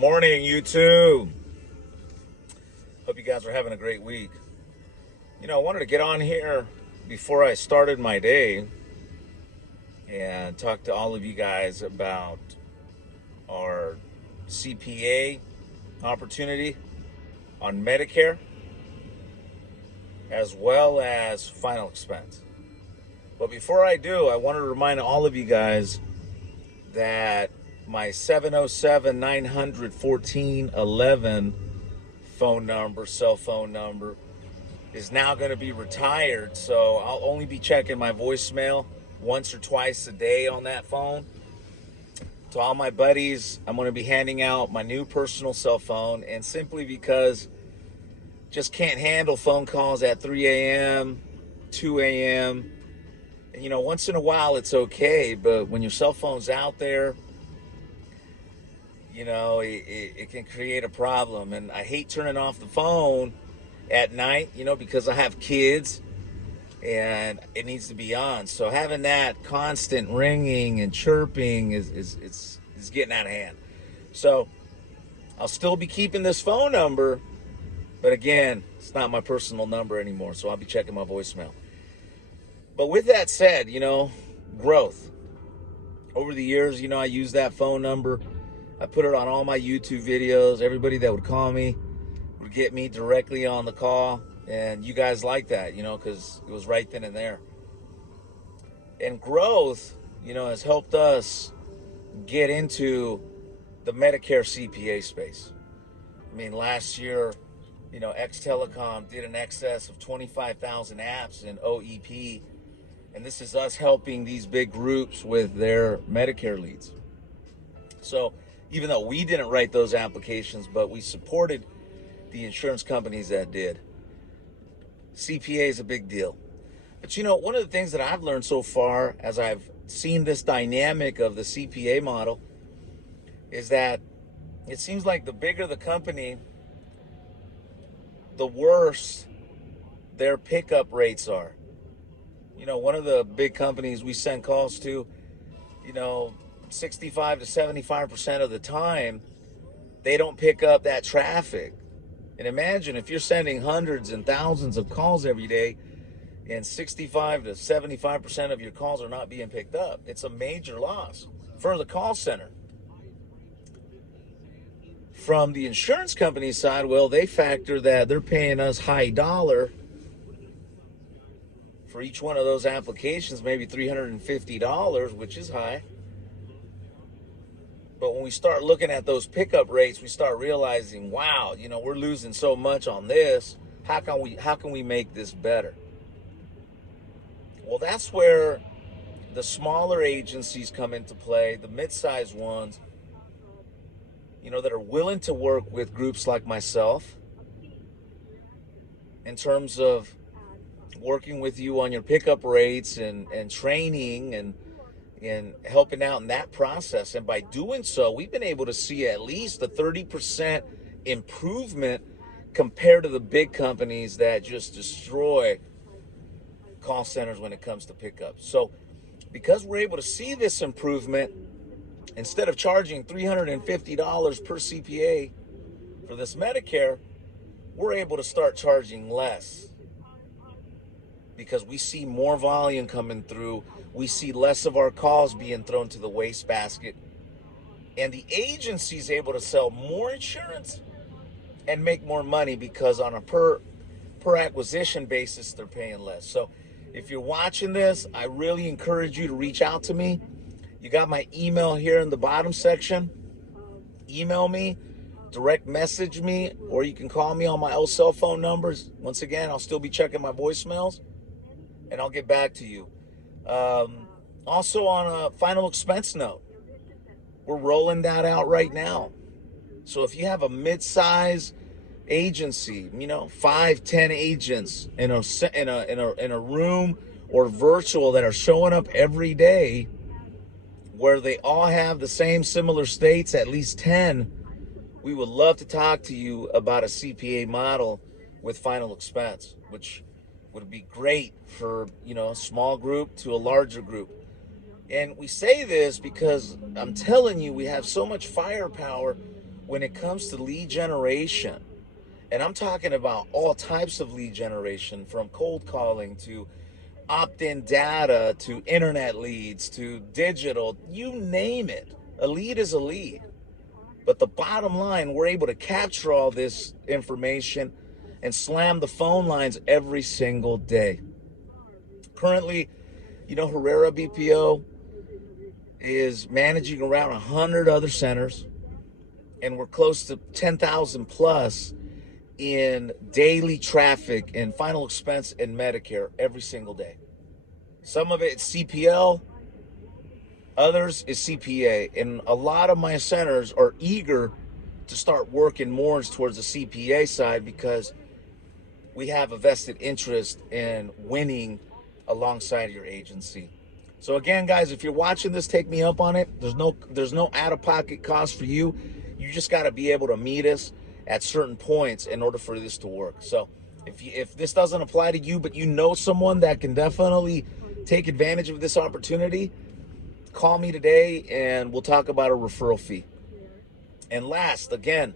Morning, YouTube. Hope you guys are having a great week. I wanted to get on here before I started my day and talk to all of you guys about our CPA opportunity on Medicare as well as final expense. But before I do, I want to remind all of you guys that my 707-900-1411 cell phone number, is now going to be retired. So I'll only be checking my voicemail once or twice a day on that phone. To all my buddies, I'm going to be handing out my new personal cell phone, and simply because just can't handle phone calls at 3 a.m., 2 a.m. Once in a while it's okay, but when your cell phone's out there, it can create a problem. And I hate turning off the phone at night, because I have kids and it needs to be on. So having that constant ringing and chirping is getting out of hand. So I'll still be keeping this phone number, but again, it's not my personal number anymore. So I'll be checking my voicemail. But with that said, growth. Over the years, I use that phone number. I put it on all my YouTube videos. Everybody that would call me would get me directly on the call. And you guys like that, because it was right then and there. And growth, has helped us get into the Medicare CPA space. Last year, X Telecom did an excess of 25,000 apps in OEP. And this is us helping these big groups with their Medicare leads. So even though we didn't write those applications, but we supported the insurance companies that did. CPA is a big deal. But one of the things that I've learned so far as I've seen this dynamic of the CPA model is that it seems like the bigger the company, the worse their pickup rates are. One of the big companies we send calls to, 65 to 75% of the time, they don't pick up that traffic. And imagine if you're sending hundreds and thousands of calls every day and 65 to 75% of your calls are not being picked up. It's a major loss for the call center. From the insurance company side, well, they factor that they're paying us high dollar for each one of those applications, maybe $350, which is high. But when we start looking at those pickup rates, we start realizing, wow, we're losing so much on this. How can we make this better? Well, that's where the smaller agencies come into play, the mid-sized ones, that are willing to work with groups like myself in terms of working with you on your pickup rates and training and helping out in that process. And by doing so, we've been able to see at least a 30% improvement compared to the big companies that just destroy call centers when it comes to pickups. So because we're able to see this improvement, instead of charging $350 per CPA for this Medicare, we're able to start charging less because we see more volume coming through. We see less of our calls being thrown to the wastebasket. And the agency is able to sell more insurance and make more money because on a per acquisition basis, they're paying less. So if you're watching this, I really encourage you to reach out to me. You got my email here in the bottom section. Email me, direct message me, or you can call me on my old cell phone numbers. Once again, I'll still be checking my voicemails, and I'll get back to you. Also on a final expense note, we're rolling that out right now. So if you have a mid-size agency, 5-10 agents in a room or virtual that are showing up every day, where they all have the same similar states, at least 10, we would love to talk to you about a CPA model with final expense, which would be great for, a small group to a larger group. And we say this because I'm telling you, we have so much firepower when it comes to lead generation, and I'm talking about all types of lead generation, from cold calling to opt-in data to internet leads to digital, you name it. A lead is a lead. But the bottom line, we're able to capture all this information and slam the phone lines every single day. Currently, Herrera BPO is managing around 100 other centers, and we're close to 10,000 plus in daily traffic and final expense and Medicare every single day. Some of it is CPL, others is CPA, and a lot of my centers are eager to start working more towards the CPA side because we have a vested interest in winning alongside your agency. So again, guys, if you're watching this, take me up on it. There's no out-of-pocket cost for you. You just got to be able to meet us at certain points in order for this to work. So if this doesn't apply to you, but you know someone that can definitely take advantage of this opportunity, call me today and we'll talk about a referral fee. And last, again,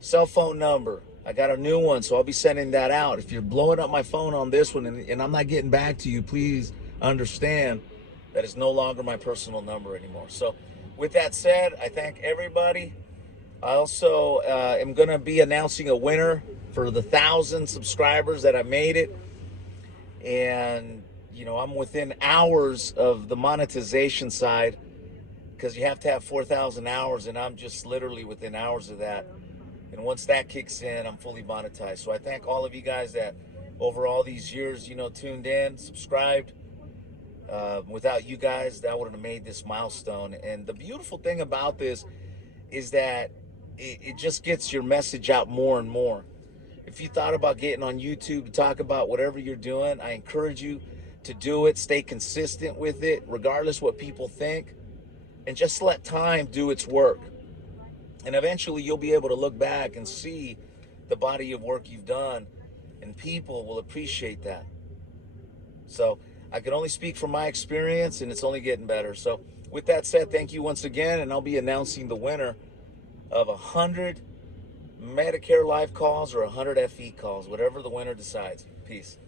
cell phone number. I got a new one, so I'll be sending that out. If you're blowing up my phone on this one and I'm not getting back to you, please understand that it's no longer my personal number anymore. So with that said, I thank everybody. I also am going to be announcing a winner for the 1,000 subscribers that I made it. And, I'm within hours of the monetization side because you have to have 4,000 hours, and I'm just literally within hours of that. And once that kicks in, I'm fully monetized. So I thank all of you guys that over all these years, tuned in, subscribed. Without you guys, that wouldn't have made this milestone. And the beautiful thing about this is that it just gets your message out more and more. If you thought about getting on YouTube to talk about whatever you're doing, I encourage you to do it. Stay consistent with it, regardless what people think. And just let time do its work. And eventually you'll be able to look back and see the body of work you've done, and people will appreciate that. So I can only speak from my experience, and it's only getting better. So with that said, thank you once again, and I'll be announcing the winner of 100 Medicare live calls or 100 FE calls, whatever the winner decides. Peace.